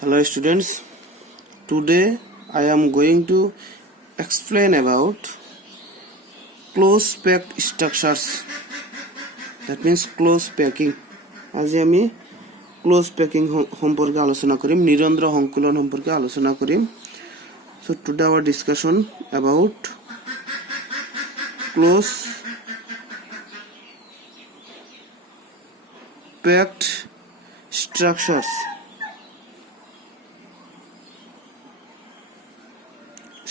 Hello students, today I am going to explain about close packed structures, that means close packing. আজি আমি close packing সম্পর্কে আলোচনা করিম, নিরন্ধ্র সংকুলন সম্পর্কে আলোচনা করিম. So today our discussion about close packed structures.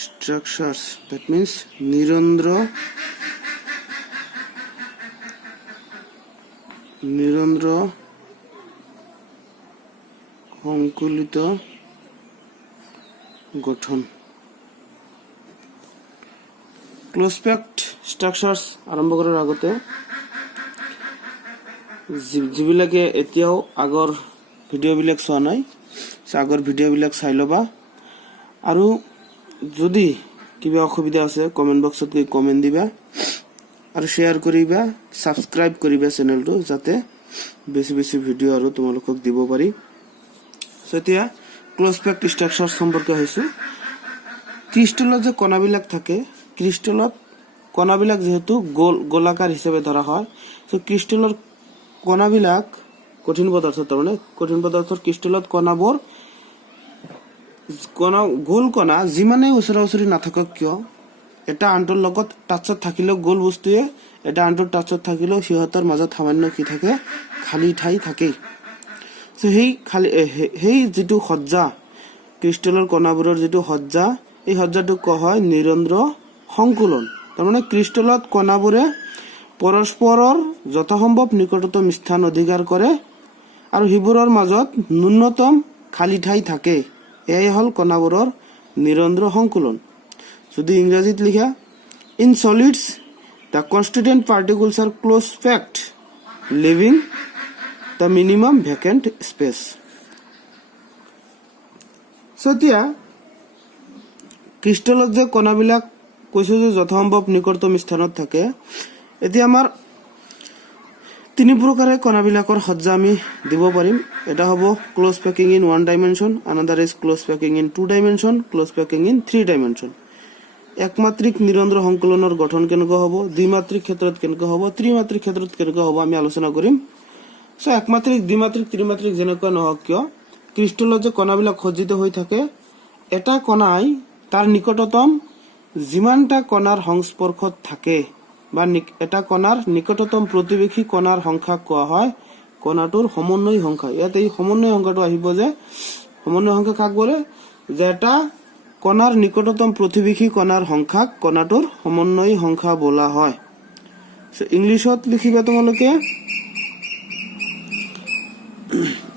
Structures, that means নিরন্ধ্র সংকুলিত গঠন. Close packed স্ট্ৰাকচাৰ্ছ আৰম্ভ কৰাৰ আগতে যিবিলাকে এতিয়াও আগৰ ভিডিঅ'বিলাক চোৱা নাই, আগৰ ভিডিঅ'বিলাক চাই ল'বা. আৰু যদি কিবা অসুবিধা আছে কমেন্ট বক্সত গৈ কমেন্ট দিবা আৰু শ্বেয়াৰ কৰিবা, সাবস্ক্ৰাইব কৰিবা চেনেলটো, যাতে বেছি বেছি ভিডিঅ' আৰু তোমালোকক দিব পাৰি. সো এতিয়া ক্লোজ প্যাকড স্ট্ৰাকচাৰ সম্পৰ্কে হৈছো. ক্ৰিষ্টেলত যে কণাবিলাক থাকে, ক্ৰিষ্টেলত কণাবিলাক যেহেতু গোলাকাৰ হিচাপে ধৰা হয়, সো ক্ৰিষ্টেলৰ কণাবিলাক কঠিন পদাৰ্থ, তাৰমানে কঠিন পদাৰ্থৰ ক্ৰিষ্টেলত কণাবোৰ গোল কণা যিমানেই ওচৰা ওচৰি নাথাকক কিয়, এটা আনটোৰ লগত টাচত থাকিলেও, গোল বস্তুৱে এটা আনটোৰ টাচত থাকিলেও সিহঁতৰ মাজত সামান্য কি থাকে, খালী ঠাই থাকেই. সেই যিটো সজ্জা, ক্ৰিষ্টেলৰ কণাবোৰৰ যিটো সজ্জা, এই সজ্জাটোক কোৱা হয় নিৰন্ধ্ৰ সংকুলন. তাৰমানে ক্ৰিষ্টেলত কণাবোৰে পৰস্পৰৰ যথাসম্ভৱ নিকটতম স্থান অধিকাৰ কৰে আৰু সেইবোৰৰ মাজত ন্যূনতম খালী ঠাই থাকে. এয়াই হল কণাবোৰৰ নিৰন্ধ্ৰ সংকুলন. যদি ইংৰাজীত লিখা, in solids the constituent particles R close packed, living the minimum vacant space. এতিয়া ক্ৰিষ্টেলত যে কণাবিলাক কৈছো যে যথাসম্ভৱ নিকটতম স্থানত থাকে, এতিয়া আমাৰ তিনি প্ৰকাৰে কণাবিলাকৰ সজ্জা আমি দিব পাৰিম. এটা হ'ব close packing in 1 dimension, another is close packing in 2 dimension, close packing in 3 dimension. একমাত্ৰিক নিৰন্ধ্ৰ সংকুলনৰ গঠন কেনেকুৱা হ'ব, দ্বিমাত্ৰিক ক্ষেত্ৰত কেনেকুৱা হ'ব, ত্ৰিমাত্ৰিক ক্ষেত্ৰত কেনেকুৱা হ'ব আমি আলোচনা কৰিম. সো একমাত্ৰিক, দ্বিমাত্ৰিক, ত্ৰিমাত্ৰিক যেনেকুৱা নহওক কিয়, ক্ৰিষ্টেলত যে কণাবিলাক সজ্জিত হৈ থাকে, এটা কণাই তাৰ নিকটতম যিমানটা কণাৰ সংস্পৰ্শত থাকে বা এটা কণাৰ নিকটতম প্ৰতিবেশী কণাৰ সংখ্যাক কোৱা হয় কণাটোৰ সমন্বয় সংখ্যা. ইয়াত এই সমন্বয় সংখ্যাটো আহিব, যে সমন্বয় সংখ্যা কাক বোলে, যে এটা কণাৰ নিকটতম প্ৰতিবেশী কণাৰ সংখ্যাক কণাটোৰ সমন্বয় সংখ্যা বোলা হয়. ইংলিছত লিখিবা, তোমালোকে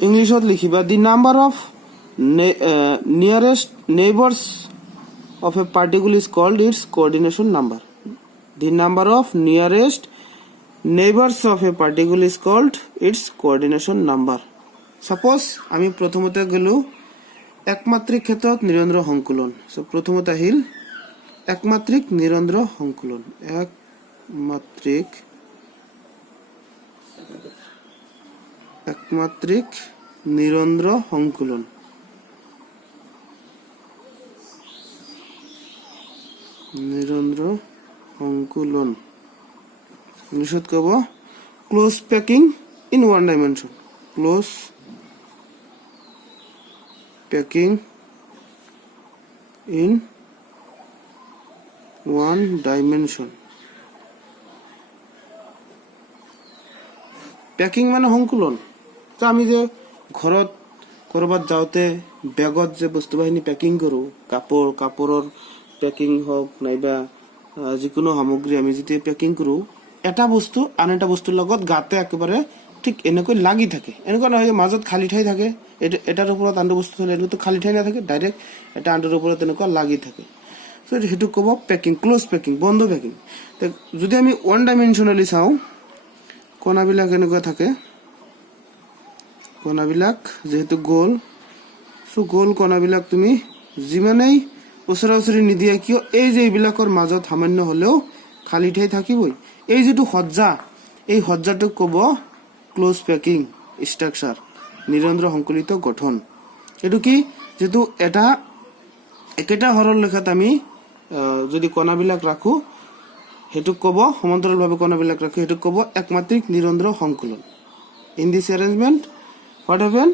ইংলিছত লিখিবা, the number of nearest neighbours of a particle is called its coordination number. The number of nearest neighbors of a particle is called its coordination number. Suppose আমি প্ৰথমতে গলো একমাত্ৰিক ক্ষেত্ৰত নিৰন্ধ্ৰ সংকুলন. সো প্ৰথমতে আহিল একমাত্ৰিক নিৰন্ধ্ৰ সংকুলন. একমাত্ৰিক নিৰন্ধ্ৰ সংকুলন. নিৰন্ধ্ৰ সংকুলন ইংলিছত কব close packing in 1 dimension. Close packing in 1 dimension. Packing মানে সংকুলন. আমি যে ঘৰত কৰবাত যাওঁতে বেগত যে বস্তু বাহিনী পেকিং কৰো, কাপোৰৰ পেকিং হওক নাইবা যিকোনো সামগ্ৰী আমি যেতিয়া পেকিং কৰো, এটা বস্তু আন এটা বস্তুৰ লগত গাতে একেবাৰে ঠিক এনেকৈ লাগি থাকে. এনেকুৱা নহয় যে মাজত খালী ঠাই থাকে, এটাৰ ওপৰত আনটো বস্তু থলে এনেকুৱা খালী ঠাই নাথাকে, ডাইৰেক্ট এটা আনটোৰ ওপৰত এনেকুৱা লাগি থাকে. সেইটো ক'ব পেকিং, ক্লোজ পেকিং, বন্ধ পেকিং. যদি আমি 1 ডাইমেনশনালি চাওঁ, কণাবিলাক এনেকুৱা থাকে. কণাবিলাক যেহেতু গোল, সো গোল কণাবিলাক তুমি যিমানেই ওচৰা ওচৰি নিদিয়া কিয়, এই যে এইবিলাকৰ মাজত সামান্য হলেও খালী ঠাই থাকিবই. এই যেটো সজ্জা, এই সজ্জাটোক ক'ব ক্লোজ প্যাকিং স্ট্রাকচার, নিরন্ধ্র সংকুলিত গঠন. এটো কি যেটো এটা একেটা হৰৰ লেখাত আমি যদি কণাবিলাক ৰাখো হেতু কব সমান্তৰালভাৱে কণাবিলাক ৰাখি হেতু কব একমাত্ৰিক নিৰন্ধ্ৰ সংকলন in this arrangement what happen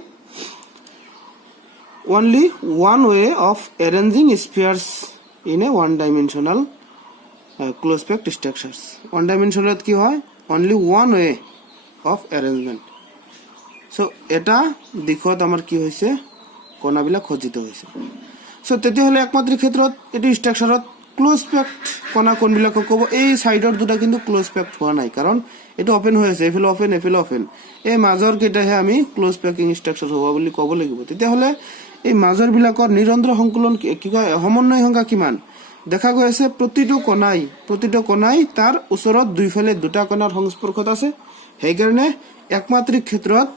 only one way of arranging spheres in a one dimensional close packed structures one dimensional কি হয় only one way of arrangement so এটা দিশত আমাৰ কি হৈছে কণাবিলাক খজিত হৈছে so তেতি হলে একমাত্ৰিক ক্ষেত্ৰত এটো স্ট্ৰাকচাৰত ক্লোজ প্যাক্ট কণা কোনবিলাক কব এই সাইডৰ দুটা কিন্তু ক্লোজ প্যাক্ট হোৱা নাই কাৰণ এটো ওপেন হৈ আছে এফিল ওপেন এই মাজৰ কেটাহে আমি ক্লোজ প্যাকিং স্ট্ৰাকচাৰ হ'ব বুলি কব লাগিব তেতি হলে এই মাজৰ বিলাকৰ নিৰন্ধ্ৰ সংকলন কি কয় সমন্বয় সংখ্যা কিমান দেখা গৈ আছে প্ৰতিটো কণাই তাৰ ওচৰত দুইফালে দুটা কণাৰ সংস্পৰ্শত আছে সেই কাৰণে একমাত্ৰিক ক্ষেত্ৰত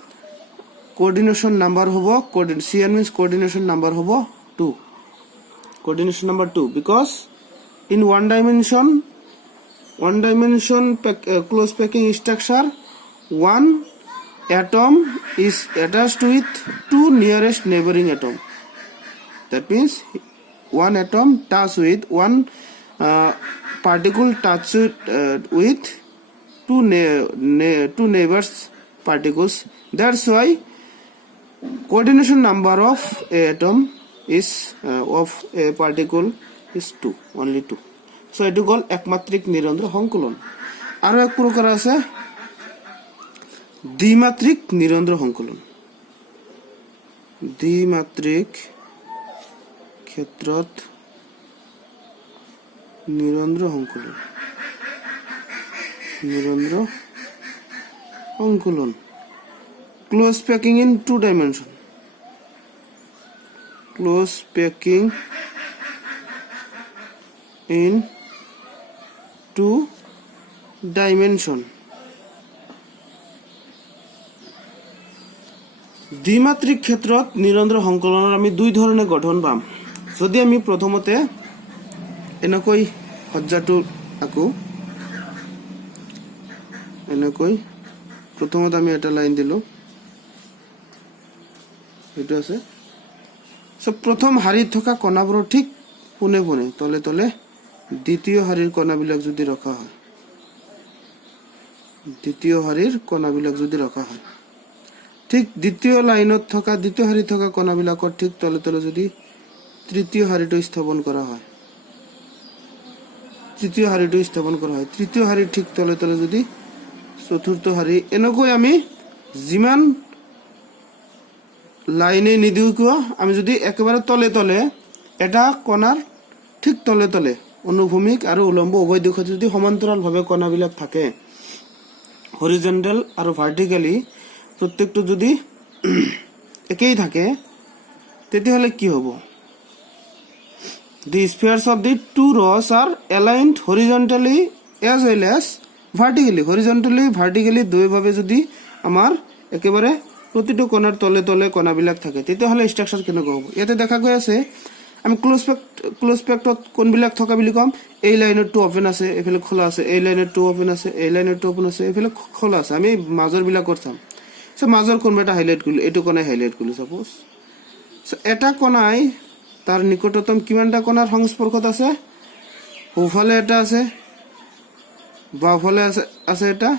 কোঅৰ্ডিনেশন নাম্বাৰ হ'ব CN means coordination number হ'ব 2 coordination number 2 because in one dimension close packing structure one atom is attached with two nearest neighboring atom that means one atom touch with one particle touch with two neighbors particles that's why coordination number of a atom is of a particle is 2 only 2 so etu gol ekmatrik nirandra সংকলন আৰু এক প্ৰকাৰ আছে দ্বিমাত্ৰিক নিৰন্ধ্ৰ সংকলন দ্বিমাত্ৰিক ক্ষেত্ৰত নিৰন্ধ্ৰ সংকলন close packing in two dimension close packing in two dimension দ্বিমাত্ৰিক ক্ষেত্ৰত নিৰন্ধ্ৰ সংকলনৰ আমি দুই ধৰণে গঠন পাম যদি আমি প্ৰথমতে এনেকৈ সজ্জাটো আকো এনেকৈ প্ৰথমতে আমি এটা লাইন দিলো এটো আছে সব প্ৰথম হাৰিত থকা কণাবোৰ ঠিক পুনে তলে তলে দ্বিতীয় হাৰিৰ কণাবিলাক যদি ৰখা হয় ঠিক দ্বিতীয় লাইনত থকা দ্বিতীয় হাৰিত থকা কণাবিলাকৰ ঠিক তলে তলে যদি তৃতীয় হাৰিটো স্থাপন কৰা হয় তৃতীয় হাৰিৰ ঠিক তলে তলে যদি চতুৰ্থ হাৰি এনেকৈ আমি যিমান লাইনে নিদিও কিয় আমি যদি একেবাৰে তলে তলে এটা কণাৰ ঠিক তলে তলে অনুভূমিক আৰু উলম্ব উভয় দিশত যদি সমান্তৰালভাৱে কণাবিলাক থাকে হৰিজন্টাল আৰু ভাৰ্টিক্যালি প্ৰত্যেকটো যদি একেই থাকে তেতিয়াহলে কি হ'ব the spheres of the two rows are aligned horizontally as well as vertically দুইভাৱে যদি আমাৰ একেবাৰে প্ৰতিটো কণাৰ তলে তলে কণাবিলাক থাকে তেতিয়াহলে স্ট্ৰাকচাৰ কেনেকুৱা হ'ব ইয়াতে দেখা গৈ আছে আমি ক্লোজ প্যাক্টত কোনবিলাক থকা বুলি কম এই লাইনৰ টু ওপেন আছে এফালে খোলা আছে এই লাইনৰ টু ওপেন আছে এই লাইনৰ টু ওপেন আছে এফালে খোলা আছে আমি মাজৰ বিলাকৰ চাম সো মাজৰ কোনটা হাইলাইট কৰিলো এটো কোণাই হাইলাইট কৰিলো সাপোজ সো এটা কোণাই তাৰ নিকটতম কিমানটা কোণাৰ সংস্পৰ্শত আছে ওফালে এটা আছে বাফালে আছে এটা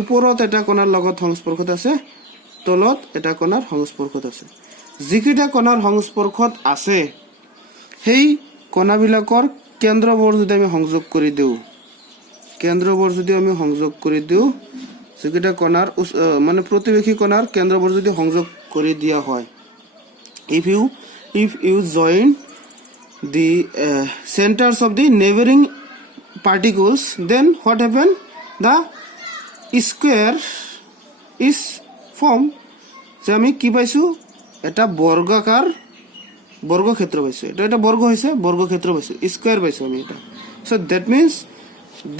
ওপৰত এটা কোণাৰ লগত সংস্পৰ্শত আছে তলত এটা কোণাৰ সংস্পৰ্শত আছে যিকিটা কোণাৰ সংস্পৰ্শত আছে সেই কোণাবিলাকৰ কেন্দ্ৰবোৰ যদি আমি সংযোগ কৰি দিও যিকিটা কোণাৰ মানে প্ৰতিবেশী কোণাৰ কেন্দ্ৰবোৰ যদি সংযোগ কৰি দিয়া হয় if you join the centers of the neighboring particles then what happen the square is formed যে আমি কি পাইছো এটা বর্গক্ষেত্র পাইছো এটা বর্গ হৈছে বর্গক্ষেত্র পাইছো স্কয়ার পাইছো আমি এটা so that means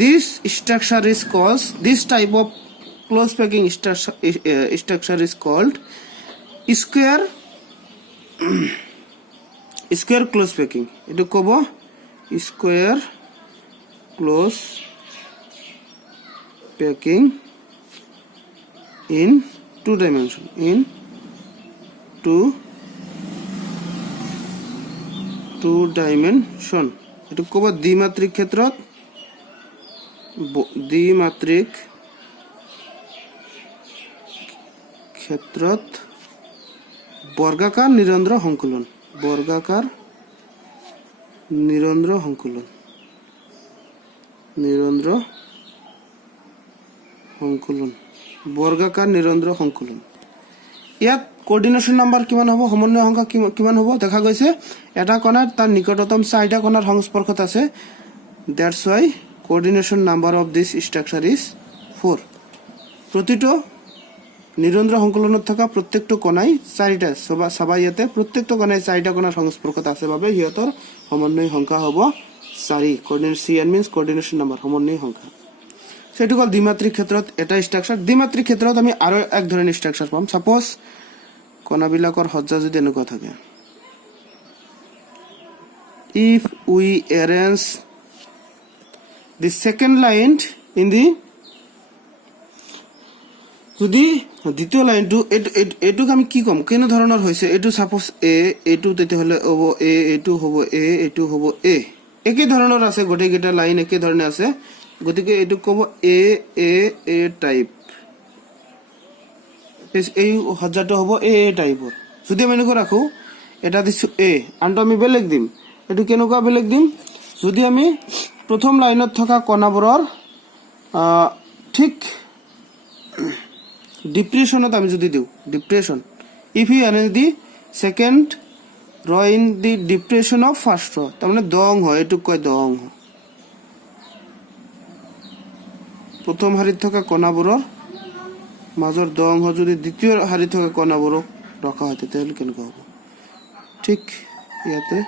this structure is called this type of close packing structure is called square close packing এটো কব square close packing in two dimension two dimension এটু কব দ্বিমাত্রিক ক্ষেত্ৰত বর্গাকার নিরন্ধ্র সংকুলন বর্গাকার নিরন্ধ্র সংকুলন বর্গাকার নিরন্ধ্র সংকুলন ইয়াত কোঅর্ডিনেশন নাম্বার কিমান হ'ব সমন্বয় সংখ্যা কিমান হ'ব দেখা গৈছে এটা কণাত তাৰ নিকটতম চাৰিটা কণাৰ সংস্পৰ্শত আছে that's why coordination number of this structure is 4 প্ৰতিটো নিৰন্ধ্ৰ সংকুলনত থকা প্ৰত্যেকটো কণাই চাৰিটা সবাই ইয়াতে প্ৰত্যেকটো কণাই চাৰিটা কণাৰ সংস্পৰ্শত আছে বাবে হিয়তৰ সমন্বয় সংখ্যা হ'ব 4 কোঅৰ্ডিনেশন সিএন মিন্স কোঅৰ্ডিনেশন নাম্বাৰ সমন্বয় সংখ্যা সেটু কল দ্বিমাত্ৰিক ক্ষেত্ৰত এটা স্ট্ৰাকচাৰ দ্বিমাত্ৰিক ক্ষেত্ৰত আমি আৰু এক ধৰণৰ স্ট্ৰাকচাৰ পাম সাপোজ কণাবিলাকৰ সজ্জা যদি এনেকুৱা থাকে if we arrange the second line in the যদি দ্বিতীয় লাইনটো এটুক আমি কি কম কেনে ধৰণৰ হৈছে এটু সাপোজ এ এটু তেতে হলে হ'ব এ এটু হ'ব এ এটু হ'ব এ একে ধৰণৰ আছে গোটেই কেইটা লাইন একে ধৰণে আছে গতিকে এটু কব এ এ এ টাইপ এই সজ্জাটো হ'ব এ এ টাইপৰ যদি আমি এনেকৈ ৰাখো এটা দিছো এ আনটো আমি বেলেগ দিম এটু কেনেকুৱা বেলেগ দিম যদি আমি প্ৰথম লাইনত থকা কণাবোৰৰ ঠিক ডিপ্রেশনত আমি যদি দিও depression if you arrange the second row in the depression of first row তার মানে দং হয় এটুক কয় দং প্রথম হারিত থকা কণাবোৰৰ মাজৰ দং হয় যদি দ্বিতীয় হাৰিত থকা কণাবোৰক ৰখা হয় তেতিয়াহ'লে কেনেকুৱা হ'ব ঠিক ইয়াতে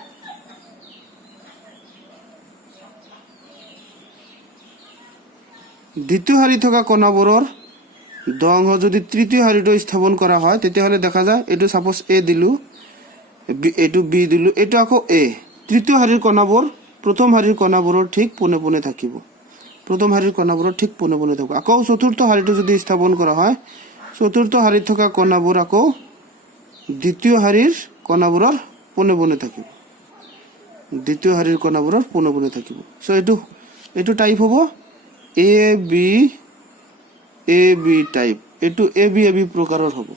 দ্বিতীয় হাৰি থকা কণাবোৰৰ দং যদি তৃতীয় হারিটো স্থাপন করা হয় তেতিয়াহলে দেখা যায় এটু সাপোজ এ দিলু এটু বি দিলু এটু আকৌ এ তৃতীয় হাৰিৰ কণাবোৰ প্ৰথম হাৰিৰ কণাবোৰৰ ঠিক পোনে পোনে থাকিব প্ৰথম হাৰিৰ কণাবোৰৰ ঠিক পোনে পোনে থাকিব আকৌ চতুৰ্থ হাৰিটো যদি স্থাপন কৰা হয় চতুৰ্থ হাৰিত থকা কণাবোৰ আকৌ দ্বিতীয় হাৰিৰ কণাবোৰৰ পোনে পোনে থাকিব দ্বিতীয় হাৰিৰ কণাবোৰৰ পোনে পোনে থাকিব সো এটু টাইপ হ'ব এ বি টাইপ এটু এ বি প্ৰকাৰৰ হ'ব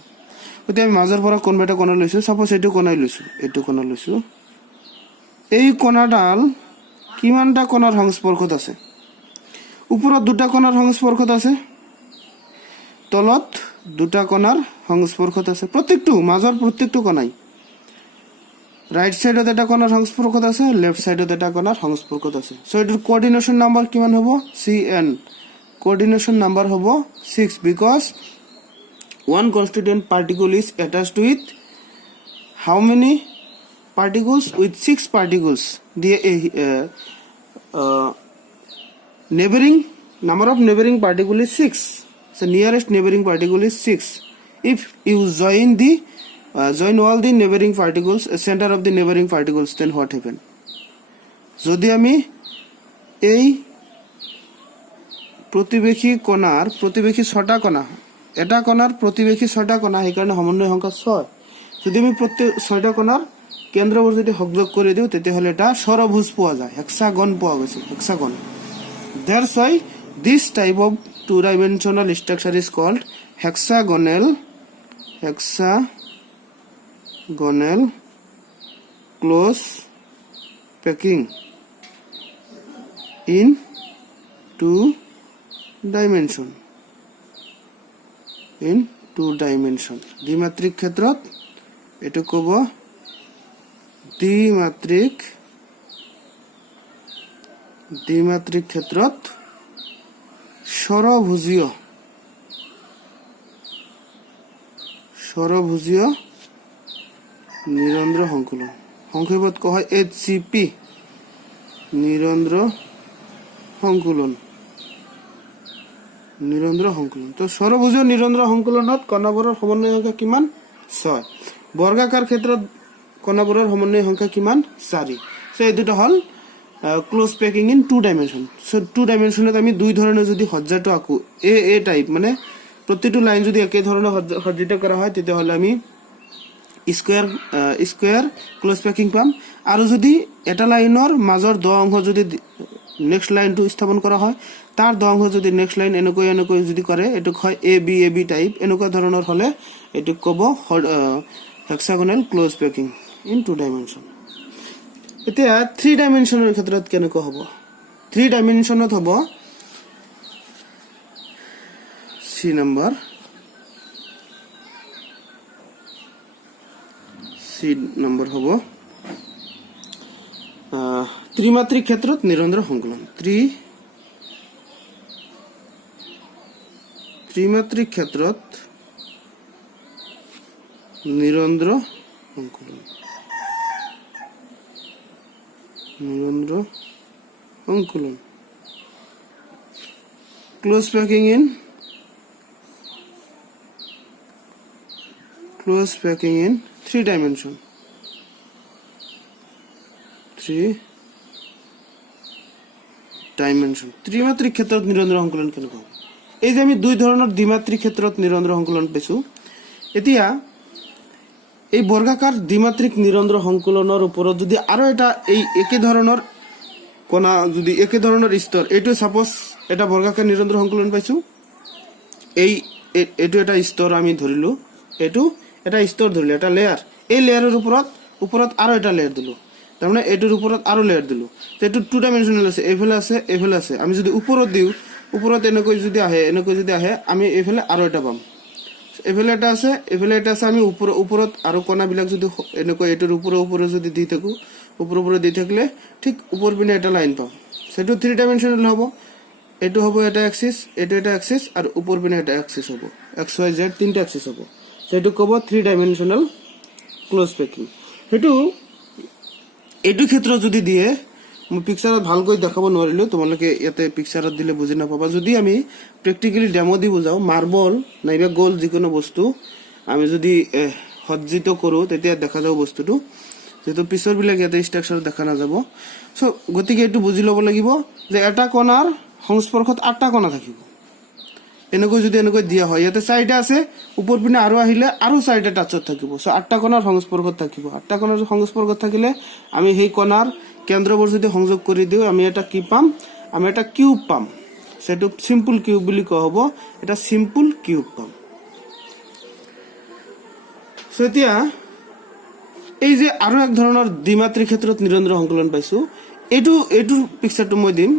গতি আমি মাজৰ পৰা কোনবা এটা কোণা লৈছো সাপোজ এটু কোণা লৈছো এই কোণাডাল কিমানটা কোণাৰ সংস্পৰ্শত আছে ওপৰত দুটা কোণাৰ সংস্পৰ্শত আছে তলত দুটা কোণাৰ সংস্পৰ্শত আছে প্ৰত্যেকটো মাজৰ প্ৰত্যেকটো কোণাই ৰাইট সাইডত এটা কোণাৰ সংস্পৰ্শত আছে লেফট সাইডত এটা কোণাৰ সংস্পৰ্শত আছে সো এটোৰ কোঅর্ডিনেশন নাম্বার কিমান হ'ব CN coordination number hobo 6 because one constituent particle is attached with how many particles with 6 particles the neighboring number of neighboring particle is 6 so nearest neighboring particle is 6 if you join all the neighboring particles center of the neighboring particles then what happen যদি আমি এই প্রতিবেশী কণার প্রতিবেশী 6টা কণা এটা কণার প্রতিবেশী 6টা কণা এই কারণে সমন্বয় সংখ্যা 6 যদি আমি প্রত্যেক 6টা কণার কেন্দ্ৰবোৰ যদি সংযোগ কৰি দিও তেতিয়াহলে এটা ষড়ভুজ পোৱা যায় হেক্সাগন পোৱা গৈছে hexagon that's why this type of two dimensional structure is called hexagonal close packing in 2 dimension দ্বিমাত্ৰিক ক্ষেত্ৰত এটো কব দ্বিমাত্ৰিক ক্ষেত্ৰত ষড়ভুজীয় নিৰন্ধ্ৰ সংকুলন সংক্ষেপত কোৱা হয় HCP নিৰন্ধ্ৰ সংকুলন তো ষড়ভুজীয় নিৰন্ধ্ৰ সংকুলনত কণাবোৰৰ সমন্বয় সংখ্যা কিমান 6 বৰ্গাকাৰ ক্ষেত্ৰত কণাবোৰৰ সমন্বয় সংখ্যা কিমান 4 সো এই দুটো হল close packing in 2 dimension so 2 ডাইমেনশনত আমি দুই ধৰণৰ যদি সজ্জাটো আকো এ টাইপ মানে প্ৰতিটো লাইন যদি একে ধৰণৰ সজ্জিত কৰা হয় তেতিয়াহলে আমি স্কোয়াৰ ক্লোজ পেকিং পাম আৰু যদি এটা লাইনৰ মাজৰ দ অংশ যদি নেক্সট লাইনটো স্থাপন কৰা হয় তাৰ দ অংশ যদি নেক্সট লাইন এনেকৈ যদি কৰে এটুক হয় এ বি টাইপ এনেকুৱা ধৰণৰ হলে এটুক ক'ব hexagonal close packing in 2 dimension এতিয়া 3 ডাইমেনশনৰ ক্ষেত্ৰত কেনেকৈ হ'ব 3 ডাইমেনশনত হ'ব সি নম্বৰ হ'ব ত্ৰিমাত্ৰিক ক্ষেত্ৰত নিৰন্তৰ সংকলন ত্ৰিমাত্ৰিক ক্ষেত্ৰত নিৰন্তৰ সংকলন ক্লোজ পেকিং ইন 3 ডাইমেনশন ত্ৰিমাত্ৰিক ক্ষেত্ৰত নিৰন্তৰ সংকলন কেনেকুৱা হ'ব এই যে আমি দুই ধৰণৰ দ্বিমাত্ৰিক ক্ষেত্ৰত নিৰন্তৰ সংকলন পাইছো এতিয়া এই বৰ্গাকাৰ দ্বিমাত্ৰিক নিৰন্তৰ সংকলনৰ ওপৰত যদি আৰু এটা এই একে ধৰণৰ কোণা যদি একে ধৰণৰ স্তৰ এইটো সাপোজ এটা বৰ্গাকাৰ নিৰন্তৰ সংকলন পাইছো এইটো এটা স্তৰ আমি ধৰিলো এইটো এটা স্তৰ ধৰিলো এটা লেয়াৰ এই লেয়াৰৰ ওপৰত আৰু এটা লেয়াৰ দিলো তাৰমানে এইটোৰ ওপৰত আৰু লেয়াৰ দিলো এইটো 2 ডাইমেনশনাল আছে এইফালে আছে আমি যদি ওপৰত দিও ওপৰত এনেকৈ যদি আহে আমি এইফালে আৰু এটা পাম এইফালে এটা আছে আমি ওপৰত আৰু কোণাবিলাক যদি এনেকৈ এইটোৰ ওপৰে যদি দি থাকো ওপৰে দি থাকিলে ঠিক ওপৰ পিনে এটা লাইন পাম সেটো 3 ডাইমেনশনাল হ'ব এইটো হ'ব এটা এক্সিস এইটো এটা এক্সিস আৰু ওপৰ পিনে এটা এক্সিস হ'ব এক্স ওয়াই জেড তিনটা এক্সিস হ'ব সেটো ক'ব 3 ডাইমেনশনাল ক্লোজ পেকিং হেতু এইটো ক্ষেত্ৰ যদি দিয়ে মই পিকচাৰত ভালকৈ দেখাব নোৱাৰিলো তোমালোকে ইয়াতে পিকচাৰত দিলে বুজি নাপাবা যদি আমি প্ৰ্যাকটিক্যালি ডেমো দি বুজাও মাৰ্বল নাইবা গোল যিকোনো বস্তু আমি যদি সজ্জিত কৰো তেতিয়া দেখা যাব বস্তুটো যেটো পিছৰ বিলাক ইয়াতে ষ্ট্ৰাকচাৰ দেখা না যাব সো গতিকে এটো বুজি লব লাগিব যে এটা কোণাৰ সংস্পৰ্শত 8টা কোণা থাকিব এনেকৈ যদি এনেকৈ দিয়া হয় ইয়াতে 4টা আছে উপৰ পিনে আৰু আহিলে আৰু 4টা টাচত থাকিব সো 8টা কোণাৰ সংস্পৰ্শত থাকিব 8টা কোণাৰ সংস্পৰ্শত থাকিলে আমি সেই কোণাৰ কেন্দ্ৰবোৰ যদি সংযোগ কৰি দিও আমি এটা কি পাম আমি এটা কিউব পাম সেটো সিম্পল কিউব বুলি কোৱা হ'ব এটা সিম্পল কিউব পাম সো এতিয়া এই যে আৰু এক ধৰণৰ দ্বিমাত্ৰিক ক্ষেত্ৰত নিৰন্তৰ সংকলন পাইছো এইটো পিকচাৰটো মই দিম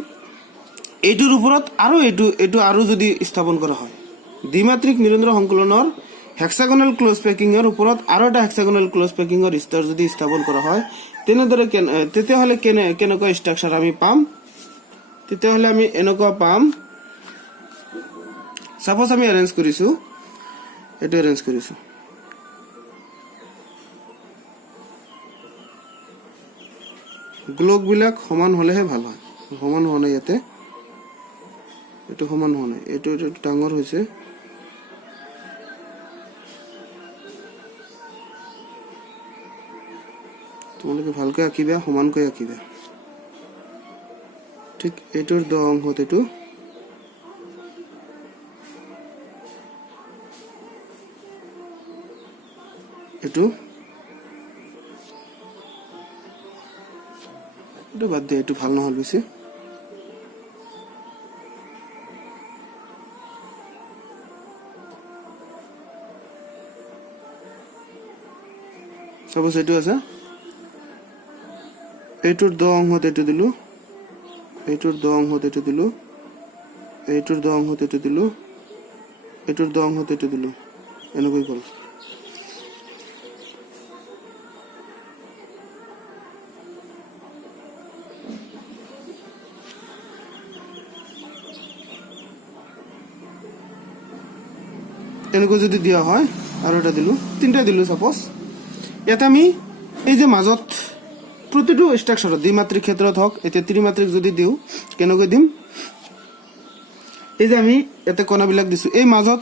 এইটোৰ ওপৰত আৰু এইটো আৰু যদি স্থাপন কৰা হয় দ্বিমাত্ৰিক নিৰন্তৰ সংকলনৰ হেক্সাগোনাল ক্লোজ পেকিং এৰ ওপৰত আৰু এটা হেক্সাগোনাল ক্লোজ পেকিং এৰ স্তৰ যদি স্থাপন কৰা হয় তেনেদৰে তেতিয়াহলে কেনেকুৱা ষ্ট্ৰাকচাৰ আমি পাম তেতিয়াহলে আমি এনেকুৱা পাম সাপোজ আমি অ্যাৰেঞ্জ কৰিছো এটো অ্যাৰেঞ্জ কৰিছো গ্লোক বিলাক সমান হলেহে ভাল হয় সমান হোৱা নাই ইয়াতে এটো সমান হোৱা নাই এটো ডাঙৰ হৈছে তোমালোকে ভালকৈ আঁকিবা সমানকৈ আঁকিবা ঠিক এটোৰ দ অংশত এটো বাদ দিয়ে এটো ভাল নহল বেছি সাপোজ এটো আছে এইটোৰ দ অংশত এটো দিলো এইটোৰ দ অংশত এটো দিলো এইটোৰ দ অংশত এটো দিলো এইটোৰ দ অংশত এটো দিলো এনেকৈ গল এনেকৈ যদি দিয়া হয় আৰু এটা দিলো তিনটা দিলো সাপোজ ইয়াতে আমি এই যে মাজত প্ৰতিটো ষ্ট্ৰাকচাৰ দ্বিমাত্ৰিক ক্ষেত্ৰত হক এতিয়া ত্ৰিমাত্ৰিক যদি দিও কেনেকৈ দিম এই যে আমি এতে কোণাবিলাক দিছো এই মাজত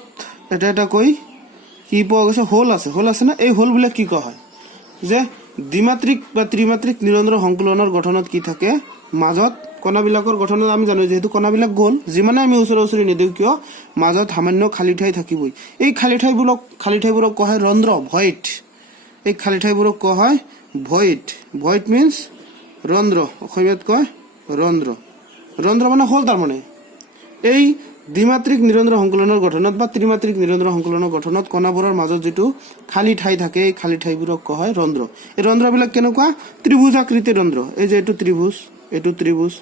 এটা কৈ কি পোৱা গৈছে হোল আছে না এই হোল বিলাক কি কোৱা হয় যে দ্বিমাত্ৰিক বা ত্ৰিমাত্ৰিক নিৰন্তৰ সংকলনৰ গঠনত কি থাকে মাজত কোণাবিলাকৰ গঠনত আমি জানো যেহেতু কোণাবিলাক গোল যিমানে আমি ওচৰা নিদিও কিয় মাজত সামান্য খালি ঠাই থাকিবই এই খালি ঠাইবোৰক কোৱা হয় ৰন্ধ্ৰ ভয়েড এই খালি ঠাইবোৰক কোৱা হয় ভইড। ভইড মিন্স ৰন্ধ্ৰ, অসমীয়াত কয় ৰন্ধ্ৰ। ৰন্ধ্ৰ মানে হ'ল তাৰমানে এই দ্বিমাত্ৰিক নিৰন্ধ্ৰ সংকলনৰ গঠনত বা ত্ৰিমাত্ৰিক নিৰন্ধ্ৰ সংকলনৰ গঠনত কণাবোৰৰ মাজত যিটো খালী ঠাই থাকে এই খালী ঠাইবোৰক কোৱা হয় ৰন্ধ্ৰ। এই ৰন্ধ্ৰবিলাক কেনেকুৱা? ত্ৰিভুজ আকৃতিৰ ৰন্ধ্ৰ। এই যে এইটো ত্ৰিভুজ, এইটো ত্ৰিভুজ,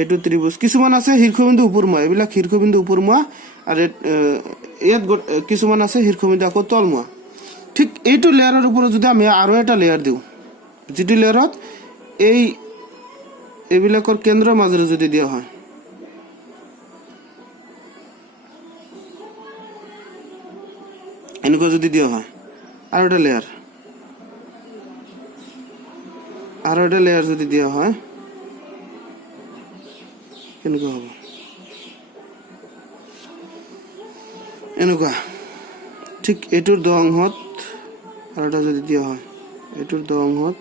এইটো ত্ৰিভুজ। কিছুমান আছে শীৰ্ষবিন্দু ওপৰমুৱা, এইবিলাক শীৰ্ষবিন্দু ওপৰমুৱা, আৰু ইয়াত কিছুমান আছে শীৰ্ষবিন্দু আকৌ তলমুৱা। ঠিক এইটো লেয়াৰৰ ওপৰত যদি আমি আৰু এটা লেয়াৰ দিওঁ, যিটো লেয়াৰত এইবিলাকৰ কেন্দ্ৰৰ মাজেৰে যদি দিয়া হয়, এনেকুৱা যদি দিয়া হয় আৰু এটা লেয়াৰ যদি দিয়া হয় কেনেকুৱা হ'ব? এনেকুৱা। ঠিক এইটোৰ দ অংশত আৰু এটা যদি দিয়া হয়, এইটোৰ দ অংশত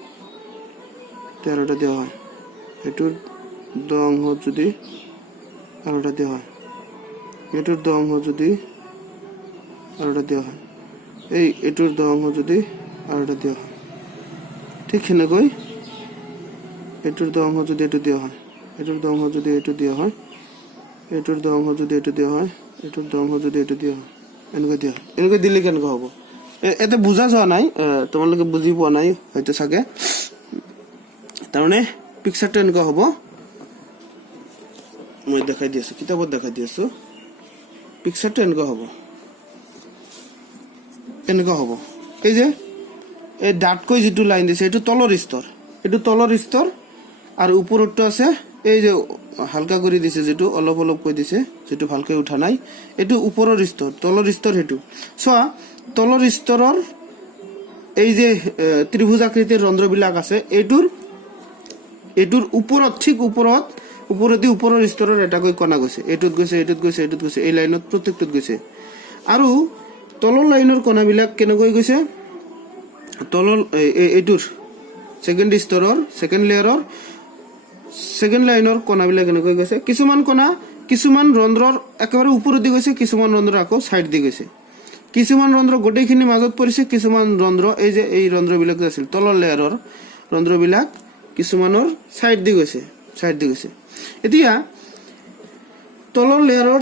আৰু এটা দিয়া হয়, এইটোৰ দ অংশত যদি আৰু এটা দিয়া হয়, এইটোৰ দ অংশত যদি আৰু এটা দিয়া হয়, এইটোৰ দ অংশ যদি আৰু এটা দিয়া হয়, ঠিক সেনেকৈ এইটোৰ দ অংশ যদি এইটো দিয়া হয়, এইটোৰ দ অংশ যদি এইটো দিয়া হয়, এইটোৰ দ অংশ যদি এইটো দিয়া হয়, এইটোৰ দ অংশ যদি এইটো দিয়া হয়, এনেকৈ দিয়া হয়। এনেকৈ দিলে কেনেকুৱা হ'ব? এটা বুজা যোৱা নাই, তোমালোকে বুজি পোৱা নাই হয়তো চাগে। তাৰমানে পিকচাৰটো এনেকুৱা হ'ব, মই দেখাই দি আছো, কিতাপত দেখাই দি আছো। পিকচাৰটো এনেকুৱা হ'ব, এনেকুৱা হ'ব। এই যে এই ডাঠকৈ যিটো লাইন দিছে এইটো তলৰ স্তৰ, এইটো তলৰ স্তৰ, আৰু ওপৰতটো আছে এই যে হালকা কৰি দিছে, যিটো অলপ অলপ কৈ দিছে, যিটো ভালকৈ উঠা নাই, এইটো ওপৰৰ স্তৰ, তলৰ স্তৰ সেইটো। চোৱা, তলৰ স্তৰৰ এই যে ত্ৰিভুজ আকৃতিৰ ৰন্ধ্ৰবিলাক আছে, এইটোৰ ওপৰত, ঠিক ওপৰতে ওপৰৰ স্তৰৰ এটাকৈ কণা গৈছে, এইটোত গৈছে, এইটোত গৈছে, এইটোত গৈছে, এই লাইনত প্ৰত্যেকটোত গৈছে। আৰু তলৰ লাইনৰ কণাবিলাক কেনেকৈ গৈছে? তলৰ এইটোৰ ছেকেণ্ড স্তৰৰ, ছেকেণ্ড লেয়াৰৰ ছেকেণ্ড লাইনৰ কণাবিলাক এনেকৈ গৈছে। কিছুমান কণা কিছুমান ৰন্ধ্ৰৰ একেবাৰে ওপৰেদি গৈছে, কিছুমান ৰন্ধ্ৰ আকৌ চাইড দি গৈছে, কিছুমান ৰন্ধ্ৰ গোটেইখিনি মাজত পৰিছে, কিছুমান ৰন্ধ্ৰ এই ৰন্ধ্ৰবিলাক যে আছিল তলৰ লেয়াৰৰ ৰন্ধ্ৰবিলাক কিছুমানৰ চাইড দি গৈছে। এতিয়া তলৰ লেয়াৰৰ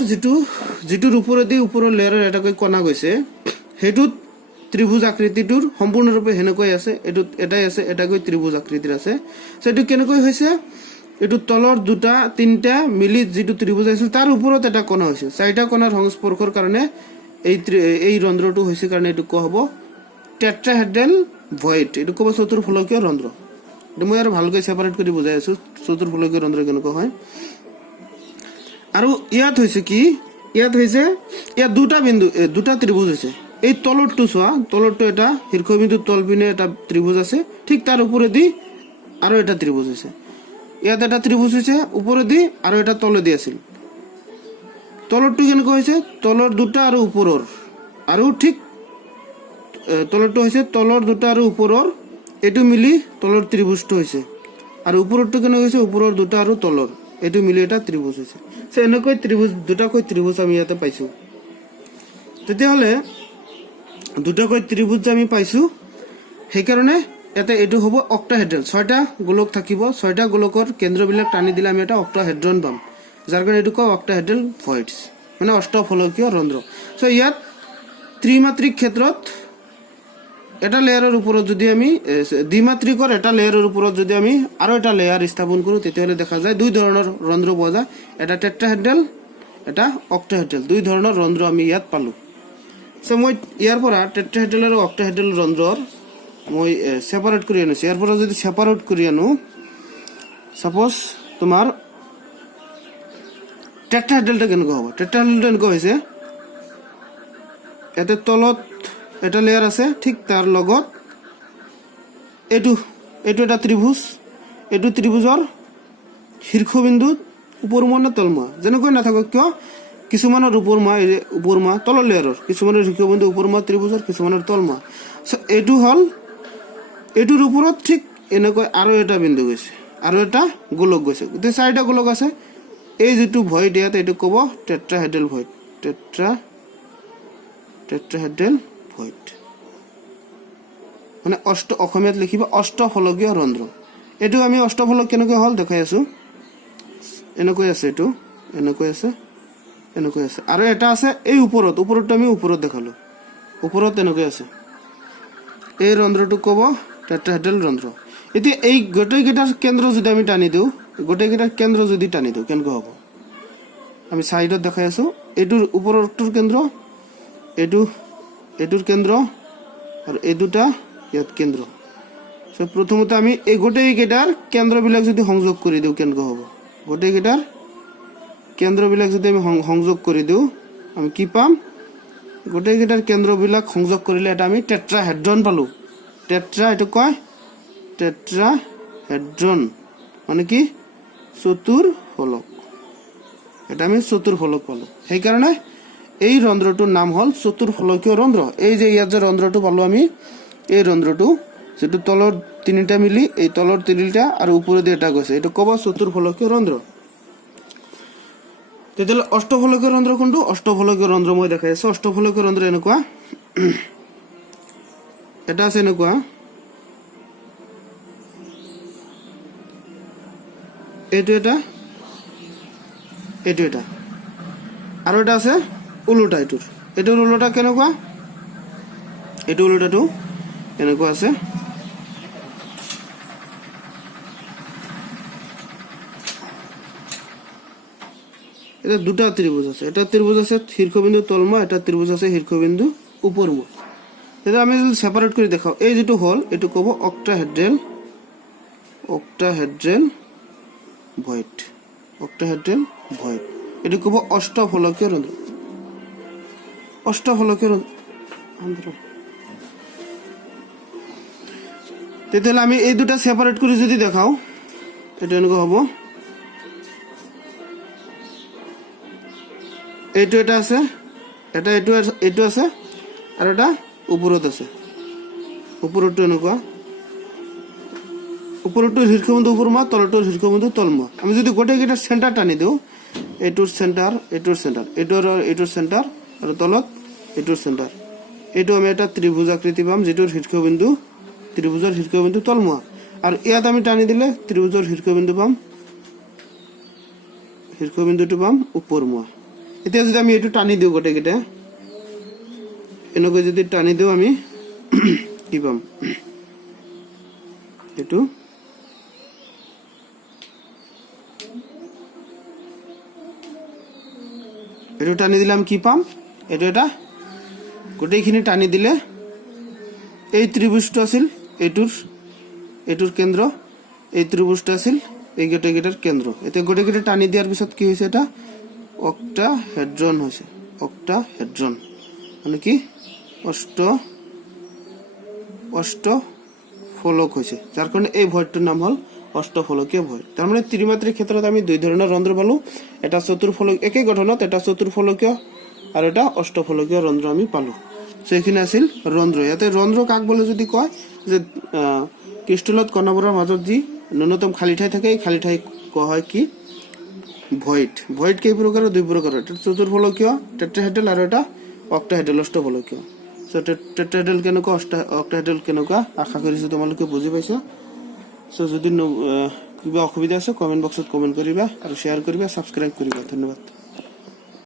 যিটোৰ ওপৰেদি ওপৰৰ লেয়াৰৰ এটাকৈ কণা গৈছে, সেইটোত ত্ৰিভুজ আকৃতিটোৰ সম্পূৰ্ণৰূপে সেনেকৈ আছে, এইটোত এটাই আছে, এটাকৈ ত্ৰিভুজ আকৃতিৰ আছে। সেইটো কেনেকৈ হৈছে? এইটো তলৰ দুটা তিনিটা মিলি যিটো ত্ৰিভুজ আছিল তাৰ ওপৰত এটা কণা হৈছে, চাৰিটা কণাৰ সংস্পৰ্শৰ কাৰণে এই ৰন্ধ্ৰটো হৈছে কাৰণে এইটো কোৱা হ'ব টেট্ৰাহেড্ৰেল ভইড। এইটো ক'ব চতুৰ্ফলকীয় ৰন্ধ্ৰ। মই আৰু ভালকৈ ছেপাৰেট কৰি বুজাই আছো চতুৰ্ফলকীয় ৰন্ধ্ৰ কেনেকুৱা হয়। আৰু ইয়াত হৈছে কি? ইয়াত দুটা ত্ৰিভুজ হৈছে। এই তলৰটো চোৱা, তলৰটো এটা শীৰ্ষবিন্দুৰ তলপিনে এটা ত্ৰিভুজ আছে, ঠিক তাৰ ওপৰেদি আৰু এটা ত্ৰিভুজ হৈছে। ইয়াত এটা ত্ৰিভুজ হৈছে ওপৰেদি আৰু এটা তলেদি আছিল। তলৰটো কেনেকুৱা হৈছে? তলৰ দুটা আৰু ওপৰৰ, আৰু ঠিক তলৰটো হৈছে তলৰ দুটা আৰু ওপৰৰ, এইটো মিলি তলৰ ত্ৰিভুজটো হৈছে। আৰু ওপৰৰটো কেনেকুৱা হৈছে? ওপৰৰ দুটা আৰু তলৰ, এইটো মিলি এটা ত্ৰিভুজ হৈছে। এনেকৈ দুটাকৈ ত্ৰিভুজ আমি ইয়াতে পাইছো। তেতিয়াহ'লে দুটাকৈ ত্ৰিভুজ আমি পাইছো, সেইকাৰণে ইয়াতে এইটো হ'ব অক্টাহেড্ৰেল। 6টা গোলক থাকিব, 6টা গোলকৰ কেন্দ্ৰবিলাক টানি দিলে আমি এটা অক্টাহেড্ৰন পাম, যাৰ কাৰণে এইটো কওঁ অক্টাহেড্ৰেল ভইডছ, মানে অষ্টফলকীয় ৰন্ধ্ৰ। ইয়াত ত্ৰিমাত্ৰিক ক্ষেত্ৰত এটা লেয়াৰৰ ওপৰত যদি আমি দ্বিমাত্ৰিকৰ এটা লেয়াৰৰ ওপৰত যদি আমি আৰু এটা লেয়াৰ স্থাপন কৰোঁ, তেতিয়াহ'লে দেখা যায় দুই ধৰণৰ ৰন্ধ্ৰ পোৱা যায়, এটা টেট্ৰাহেড্ৰেল, এটা অক্টাহেড্ৰেল। দুই ধৰণৰ ৰন্ধ্ৰ আমি ইয়াত পালোঁ। মই ইয়াৰ পৰা টেট্ৰাহেড্ৰেল আৰু অক্টাহেড্ৰেল ৰন্ধ্ৰৰ মই ছেপাৰেট কৰি আনিছোঁ। ইয়াৰ পৰা যদি ছেপাৰেট কৰি আনো, ছাপ'জ তোমাৰ টেট্ৰাহেড্ৰেলটা কেনেকুৱা হ'ব? টেট্ৰাহেড্ৰেলটো এনেকুৱা হৈছে, ইয়াতে তলত এটা লেয়াৰ আছে, ঠিক তাৰ লগত এইটো এটা ত্ৰিভুজ, এইটো ত্ৰিভুজৰ শীৰ্ষবিন্দুত ওপৰমুৱা নে তলমুৱা যেনেকৈ নাথাকক কিয়, কিছুমানৰ ওপৰমুৱা তলৰ লেয়াৰৰ, কিছুমানৰ শীৰ্ষবিন্দু ওপৰমুৱা ত্ৰিভুজৰ, কিছুমানৰ তলমুৱা। এইটো হ'ল এইটোৰ ওপৰত ঠিক এনেকৈ আৰু এটা বিন্দু গৈছে, আৰু এটা গোলক গৈছে, গোটেই 4টা গোলক আছে। এই যিটো ভইড ইয়াত, এইটো ক'ব টেট্ৰাহেড্ৰেল ভইড, টেট্ৰাহেড্ৰেল ভইড। মানে অসমীয়াত লিখিব অষ্টফলকীয় ৰন্ধ্ৰ। এইটো আমি অষ্টফলক কেনেকৈ হ'ল দেখাই আছো। এনেকৈ আছে, এইটো এনেকৈ আছে, এনেকৈ আছে, আৰু এটা আছে এই ওপৰতো আমি ওপৰত দেখালো, ওপৰত এনেকৈ আছে। এই ৰন্ধ্ৰটো ক'ব টেট্ৰাহেড্ৰেল ৰন্ধ্ৰ। এতিয়া এই গোটেইকেইটাৰ কেন্দ্ৰ যদি আমি টানি দিওঁ, গোটেইকেইটাৰ কেন্দ্ৰ যদি টানি দিওঁ কেনেকুৱা হ'ব? আমি সাইডত দেখাই আছো, এইটোৰ ওপৰটোৰ কেন্দ্ৰ, এইটোৰ কেন্দ্ৰ, আৰু এই দুটা ইয়াত কেন্দ্ৰ। প্ৰথমতে আমি এই গোটেইকেইটাৰ কেন্দ্ৰবিলাক যদি সংযোগ কৰি দিওঁ কেনেকুৱা হ'ব? গোটেইকেইটাৰ কেন্দ্ৰবিলাক যদি আমি সংযোগ কৰি দিওঁ আমি কি পাম? গোটেইকেইটাৰ কেন্দ্ৰবিলাক সংযোগ কৰিলে এটা আমি টেট্ৰাহেড্ৰন পালো। এইটো কয় টেট্ৰাহেড্ৰন, মানে কি চতুৰ্ফলক। এটা আমি চতুৰ্ফলক পালো। সেইকাৰণে এই ৰন্ধ্ৰটোৰ নাম হ'ল চতুৰ্ফলকীয় ৰন্ধ্ৰ। এই যে ইয়াত যে ৰন্ধ্ৰটো পালো আমি, এই ৰন্ধ্ৰটো যেটো তলৰ তিনিটা মিলি, এই তলৰ তিনিটা আৰু ওপৰেদি এটা গৈছে, এইটো ক'ব চতুৰ্ফলকীয় ৰন্ধ্ৰ। তেতিয়াহ'লে অষ্টফলকীয় ৰন্ধ্ৰ কোনটো? অষ্টফলকীয় ৰন্ধ্ৰ মই দেখাই আছো। অষ্টফলকীয় ৰন্ধ্ৰ এনেকুৱা এটা আছে, এনেকুৱা এইটো এটা, এইটো এটা, আৰু এটা আছে ওলোটা। এইটোৰ ওলোটা কেনেকুৱা? এইটো ওলোটাটো এনেকুৱা আছে। এটা দুটা ত্ৰিভুজ আছে, এটা ত্ৰিভুজ আছে শীৰ্ষবিন্দু তলমুৱা, এটা ত্ৰিভুজ আছে শীৰ্ষবিন্দু ওপৰমুৱা। তেতিয়া আমি যদি সেপাৰেট কৰি দেখাওঁ, এই যেটো হ'ল এইটো ক'ব অক্টাহেড্ৰেল ভয়েড। অক্টাহেড্ৰেল ভয়েড, এইটো ক'ব অষ্টফলকীয় ৰন্ধ্ৰ। অষ্টফলকীয় ৰন্ধ্ৰ। তেতিয়াহ'লে আমি এই দুটা সেপাৰেট কৰি যদি দেখাওঁ, এইটো এনেকুৱা হ'ব। এইটো এটা আছে, এটা এইটো আছে, আৰু এটা ওপৰত আছে। ওপৰটো এনেকুৱা, ওপৰটোৰ শীৰ্ষবিন্দু ওপৰমুৱা, তলটোৰ শীৰ্ষবিন্দু তলমুৱা। আমি যদি গোটেইকেইটাৰ চেণ্টাৰ টানি দিওঁ, এইটোৰ চেণ্টাৰ, এইটোৰ চেণ্টাৰ, আৰু তলত এইটোৰ চেণ্টাৰ, এইটো আমি এটা ত্ৰিভুজ আকৃতি পাম, যিটোৰ ত্ৰিভুজৰ শীৰ্ষবিন্দু তলমুৱা। আৰু ইয়াত আমি টানি দিলে ত্ৰিভুজৰ শীৰ্ষবিন্দুটো পাম ওপৰমুৱা। এতিয়া যদি আমি এইটো টানি দিওঁ, গোটেইকেইটা এনেকৈ যদি টানি দিওঁ, আমি কি পাম? এইটো টানি দিলে আমি কি পাম? এইটো এটা গোটেইখিনি টানি দিলে এই ত্ৰিভুজটো আছিল এইটোৰ কেন্দ্ৰ, এই ত্ৰিভুজটো আছিল এই গোটেইকেইটাৰ কেন্দ্ৰ। এতিয়া গোটেইকেইটা টানি দিয়াৰ পিছত কি হৈছে? এটা অক্টাহেড্ৰন হৈছে। অক্টাহেড্ৰন মানে কি? অষ্টফলক হৈছে, যাৰ কাৰণে এই ভয়েডটোৰ নাম হ'ল অষ্টফলকীয় ভয়েড। তাৰমানে ত্ৰিমাত্ৰিক ক্ষেত্ৰত আমি দুই ধৰণৰ ৰন্ধ্ৰ পালো, এটা চতুৰ্ফলক, একেই গঠনত এটা চতুৰ্ফলকীয় আৰু এটা অষ্টফলকীয় ৰন্ধ্ৰ আমি পালো। সেইখিনি আছিল ৰন্ধ্ৰ। ইয়াতে ৰন্ধ্ৰ কাক বোলে যদি কয়, যে ক্ৰিষ্টেলত কণাবোৰৰ মাজত যি ন্যূনতম খালী ঠাই থাকে, এই খালী ঠাই কোৱা হয় কি? ভয়েড কেই প্ৰকাৰৰ? দুই প্ৰকাৰৰ, এটা চতুৰ্ফলকীয় টেট্ৰাহেড্ৰেল আৰু এটা অক্টাহেড্ৰেল অষ্টফলকীয়। টেট্ৰাহেড্ৰেল কেনেকুৱা, অক্টাহেড্ৰেল কেনেকুৱা, আশা কৰিছো তোমালোকে বুজি পাইছা। যদি কিবা অসুবিধা আছে কমেণ্ট বক্সত কমেণ্ট কৰিবা, আৰু শ্বেয়াৰ কৰিবা, ছাবস্ক্ৰাইব কৰিবা। ধন্যবাদ।